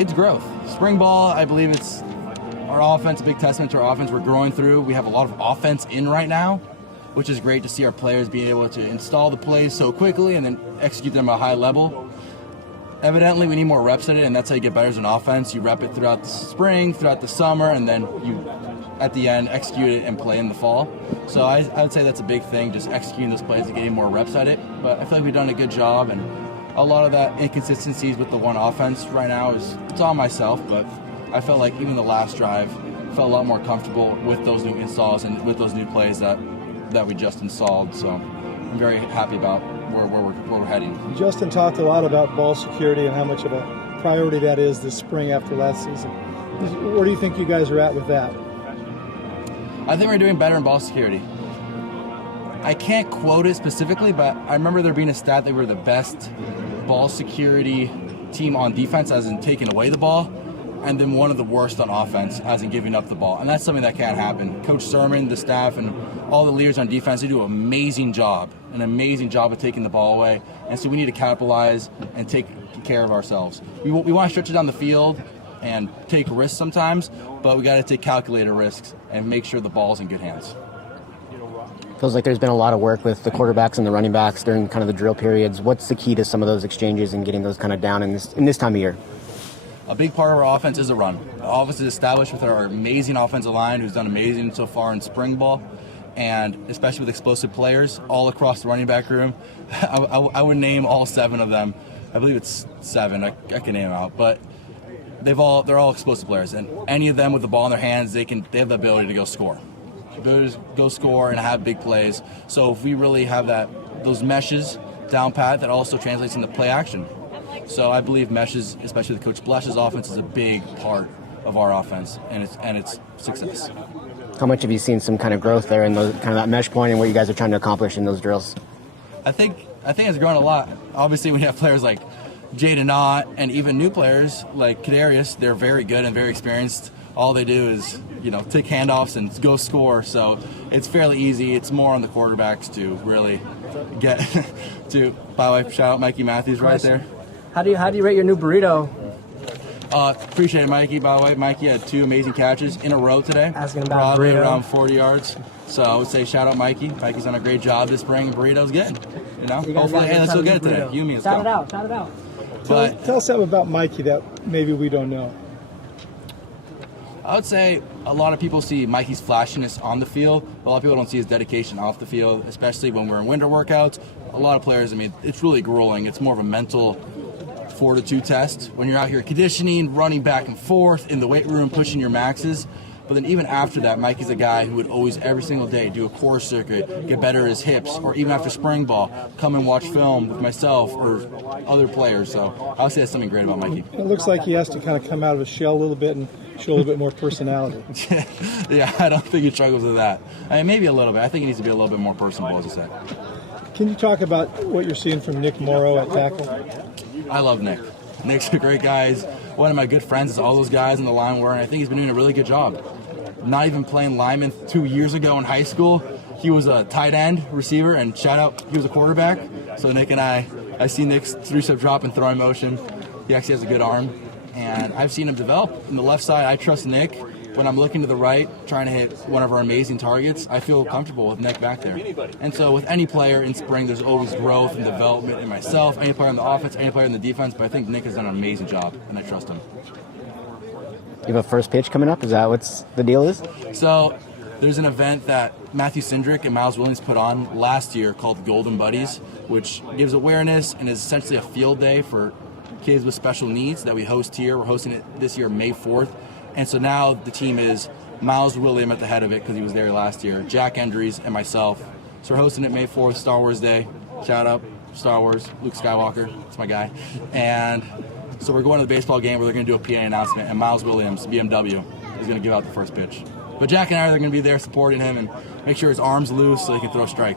It's growth. Spring ball, I believe it's our offense, a big testament to our offense we're growing through. We have a lot of offense in right now, which is great to see our players being able to install the plays so quickly and then execute them at a high level. Evidently, we need more reps at it, and that's how you get better as an offense. You rep it throughout the spring, throughout the summer, and then you, at the end, execute it and play in the fall. So I would say that's a big thing, just executing those plays and getting more reps at it. But I feel like we've done a good job, and a lot of that inconsistencies with the one offense right now it's on myself, but I felt like even the last drive felt a lot more comfortable with those new installs and with those new plays that we just installed. So I'm very happy about where we're heading. Justin talked a lot about ball security and how much of a priority that is this spring after last season. Where do you think you guys are at with that? I think we're doing better in ball security. I can't quote it specifically, but I remember there being a stat that we were the best ball security team on defense, as in taking away the ball, and then one of the worst on offense, as in giving up the ball. And that's something that can't happen. Coach Sermon, the staff, and all the leaders on defense, they do an amazing job of taking the ball away. And so we need to capitalize and take care of ourselves. We want to stretch it down the field and take risks sometimes, but we got to take calculated risks and make sure the ball's in good hands. Feels like there's been a lot of work with the quarterbacks and the running backs during kind of the drill periods. What's the key to some of those exchanges and getting those kind of down in this time of year? A big part of our offense is a run. The offense is established with our amazing offensive line, who's done amazing so far in spring ball, and especially with explosive players all across the running back room. I would name all 7 of them. I believe it's 7. I can name them out, but they're all explosive players, and any of them with the ball in their hands, they have the ability to go score. Go score and have big plays. So if we really have those meshes down pat, that also translates into play action. So I believe meshes, especially with Coach Blesh's offense, is a big part of our offense and its success. How much have you seen some kind of growth there in those, kind of that mesh point and what you guys are trying to accomplish in those drills? I think it's grown a lot. Obviously, when you have players like Jaden Ott and even new players like Kadarius, they're very good and very experienced. All they do is, take handoffs and go score. So it's fairly easy. It's more on the quarterbacks to really get to. By the way, shout out Mikey Matthews right there. How do you rate your new burrito? Appreciate it, Mikey. By the way, Mikey had 2 amazing catches in a row today. Asking about probably burrito. around 40 yards. So I would say shout out Mikey. Mikey's done a great job this spring. Burrito's good. Hopefully, hey, let's go get it today. You and me, let's go. Shout it out. Tell us something about Mikey that maybe we don't know. I would say a lot of people see Mikey's flashiness on the field, but a lot of people don't see his dedication off the field, especially when we're in winter workouts. A lot of players, it's really grueling. It's more of a mental fortitude test. When you're out here conditioning, running back and forth in the weight room, pushing your maxes. But then even after that, Mikey's a guy who would always, every single day, do a core circuit, get better at his hips, or even after spring ball, come and watch film with myself or other players. So I would say that's something great about Mikey. It looks like he has to kind of come out of his shell a little bit and show a little bit more personality. Yeah, I don't think he struggles with that. Maybe a little bit. I think he needs to be a little bit more personable, as I said. Can you talk about what you're seeing from Nick Morrow at tackle? I love Nick. Nick's a great guy. He's one of my good friends. All those guys in the line were, and I think he's been doing a really good job. Not even playing lineman 2 years ago in high school. He was a tight end receiver, and shout out, he was a quarterback. So Nick and I see Nick's 3-step drop and throwing motion. He actually has a good arm, and I've seen him develop. On the left side, I trust Nick. When I'm looking to the right, trying to hit one of our amazing targets, I feel comfortable with Nick back there. And so with any player in spring, there's always growth and development in myself, any player on the offense, any player in the defense, but I think Nick has done an amazing job, and I trust him. You have a first pitch coming up? Is that what's the deal is? So there's an event that Matthew Cindric and Miles Williams put on last year called Golden Buddies, which gives awareness and is essentially a field day for kids with special needs that we host here. We're hosting it this year, May 4th. And so now the team is Miles Williams at the head of it because he was there last year, Jack Endries, and myself. So we're hosting it May 4th, Star Wars Day. Shout out, Star Wars, Luke Skywalker, that's my guy. And so we're going to the baseball game where they're going to do a PA announcement, and Miles Williams, BMW, is going to give out the first pitch. But Jack and I are going to be there supporting him and make sure his arm's loose so he can throw a strike.